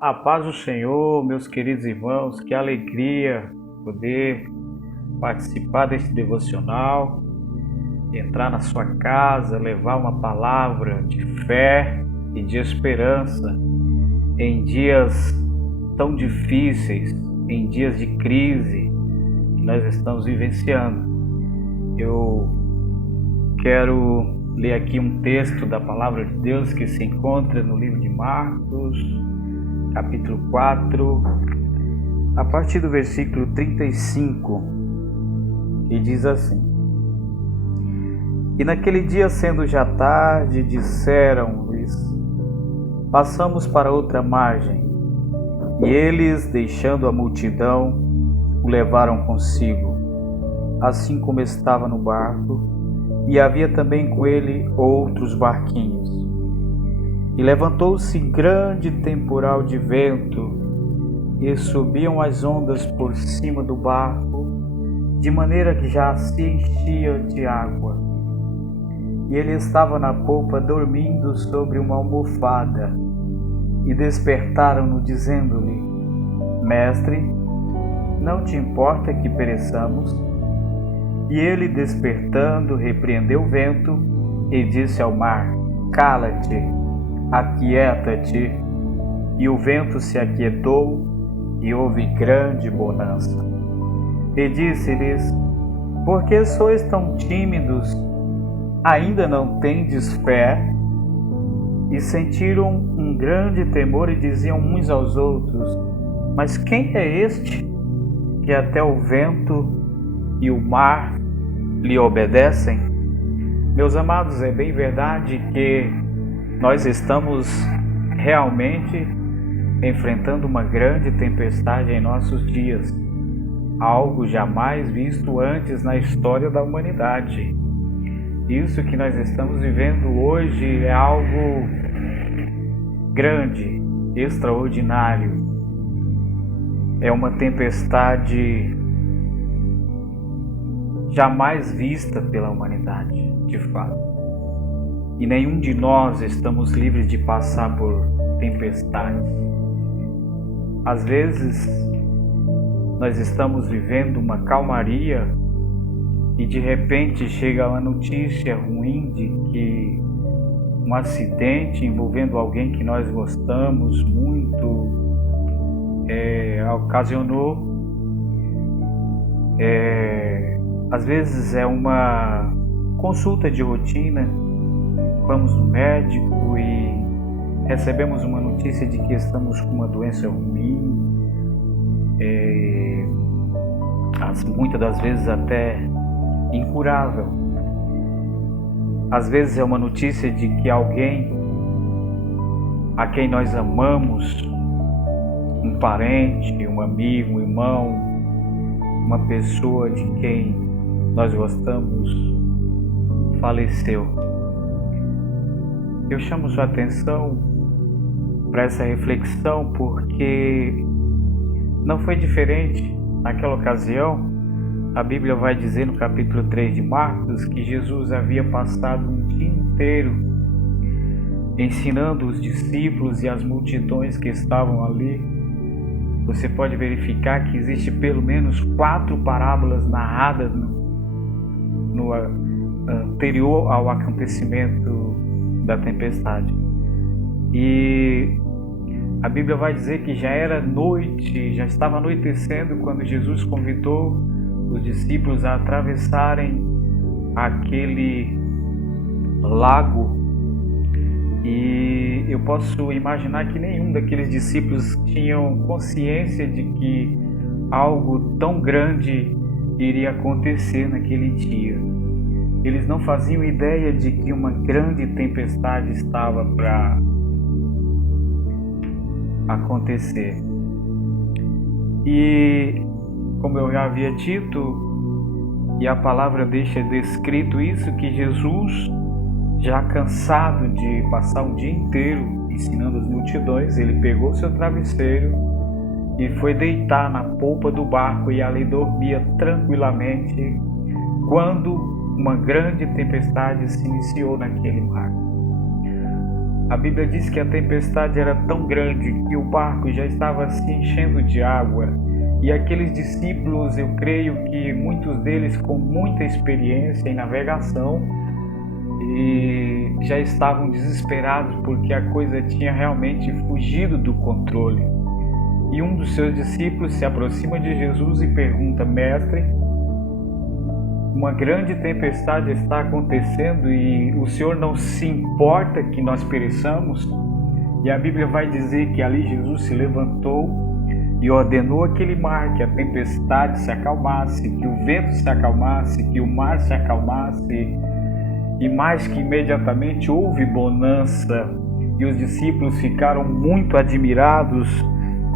A paz do Senhor, meus queridos irmãos, que alegria poder participar deste devocional, entrar na sua casa, levar uma palavra de fé e de esperança em dias tão difíceis, em dias de crise que nós estamos vivenciando. Eu quero ler aqui um texto da palavra de Deus que se encontra no livro de Marcos, capítulo 4, a partir do versículo 35, e diz assim: E naquele dia, sendo já tarde, disseram-lhes: Passamos para outra margem. E eles, deixando a multidão, o levaram consigo, assim como estava no barco, e havia também com ele outros barquinhos. E levantou-se grande temporal de vento, e subiam as ondas por cima do barco, de maneira que já se enchia de água. E ele estava na polpa dormindo sobre uma almofada, e despertaram-no, dizendo-lhe: Mestre, não te importa que pereçamos? E ele, despertando, repreendeu o vento e disse ao mar: Cala-te, aquieta-te. E o vento se aquietou, e houve grande bonança. E disse-lhes: Por que sois tão tímidos? Ainda não tendes fé? E sentiram um grande temor e diziam uns aos outros: Mas quem é este que até o vento e o mar lhe obedecem? Meus amados, é bem verdade que nós estamos realmente enfrentando uma grande tempestade em nossos dias, algo jamais visto antes na história da humanidade. Isso que nós estamos vivendo hoje é algo grande, extraordinário. É uma tempestade jamais vista pela humanidade, de fato. E nenhum de nós estamos livres de passar por tempestades. Às vezes, nós estamos vivendo uma calmaria e de repente chega uma notícia ruim de que um acidente envolvendo alguém que nós gostamos muito ocasionou. Às vezes é uma consulta de rotina, vamos no médico e recebemos uma notícia de que estamos com uma doença ruim, muitas das vezes até incurável. Às vezes é uma notícia de que alguém a quem nós amamos, um parente, um amigo, um irmão, uma pessoa de quem nós gostamos, faleceu. Eu chamo sua atenção para essa reflexão porque não foi diferente naquela ocasião. A Bíblia vai dizer no capítulo 3 de Marcos que Jesus havia passado um dia inteiro ensinando os discípulos e as multidões que estavam ali. Você pode verificar que existe pelo menos 4 parábolas narradas no anterior ao acontecimento da tempestade. E a Bíblia vai dizer que já era noite, já estava anoitecendo quando Jesus convidou os discípulos a atravessarem aquele lago. E eu posso imaginar que nenhum daqueles discípulos tinham consciência de que algo tão grande iria acontecer naquele dia. Eles não faziam ideia de que uma grande tempestade estava para acontecer. E como eu já havia dito, e a palavra deixa descrito isso, que Jesus, já cansado de passar um dia inteiro ensinando as multidões, ele pegou seu travesseiro e foi deitar na polpa do barco e ali dormia tranquilamente quando uma grande tempestade se iniciou naquele mar. A Bíblia diz que a tempestade era tão grande que o barco já estava se enchendo de água. E aqueles discípulos, eu creio que muitos deles com muita experiência em navegação, e já estavam desesperados porque a coisa tinha realmente fugido do controle. E um dos seus discípulos se aproxima de Jesus e pergunta: Mestre, uma grande tempestade está acontecendo e o Senhor não se importa que nós pereçamos? E a Bíblia vai dizer que ali Jesus se levantou e ordenou aquele mar que a tempestade se acalmasse, que o vento se acalmasse, que o mar se acalmasse. E mais que imediatamente houve bonança, e os discípulos ficaram muito admirados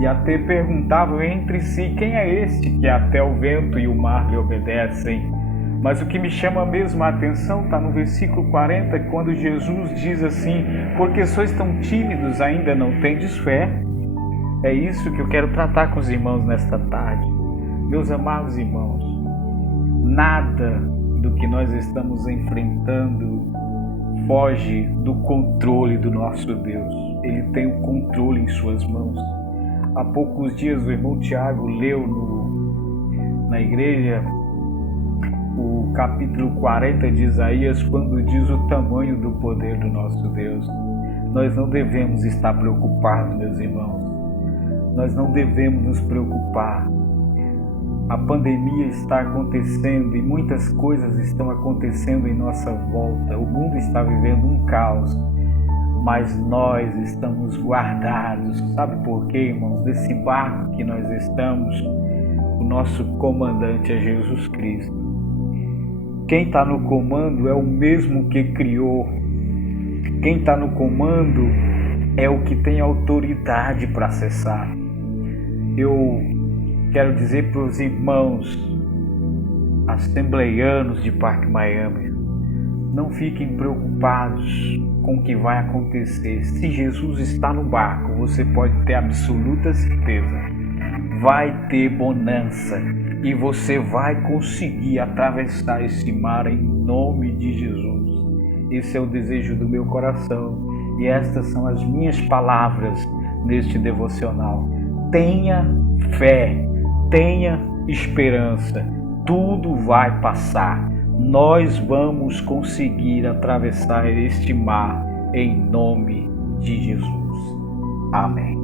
e até perguntavam entre si: quem é este que até o vento e o mar lhe obedecem? Mas o que me chama mesmo a atenção está no versículo 40, quando Jesus diz assim: porque sois tão tímidos, ainda não tendes fé? É isso que eu quero tratar com os irmãos nesta tarde. Meus amados irmãos, nada do que nós estamos enfrentando foge do controle do nosso Deus. Ele tem o controle em suas mãos. Há poucos dias o irmão Tiago leu na igreja o capítulo 40 de Isaías, quando diz o tamanho do poder do nosso Deus. Nós não devemos estar preocupados, meus irmãos. Nós não devemos nos preocupar. A pandemia está acontecendo e muitas coisas estão acontecendo em nossa volta. O mundo está vivendo um caos, mas nós estamos guardados. Sabe por quê, irmãos? Desse barco que nós estamos, o nosso comandante é Jesus Cristo. Quem está no comando é o mesmo que criou. Quem está no comando é o que tem autoridade para acessar. Eu quero dizer para os irmãos assembleianos de Parque Miami: não fiquem preocupados com o que vai acontecer. Se Jesus está no barco, você pode ter absoluta certeza, vai ter bonança e você vai conseguir atravessar esse mar em nome de Jesus. Esse é o desejo do meu coração e estas são as minhas palavras neste devocional. Tenha fé, tenha esperança, tudo vai passar. Nós vamos conseguir atravessar este mar em nome de Jesus. Amém.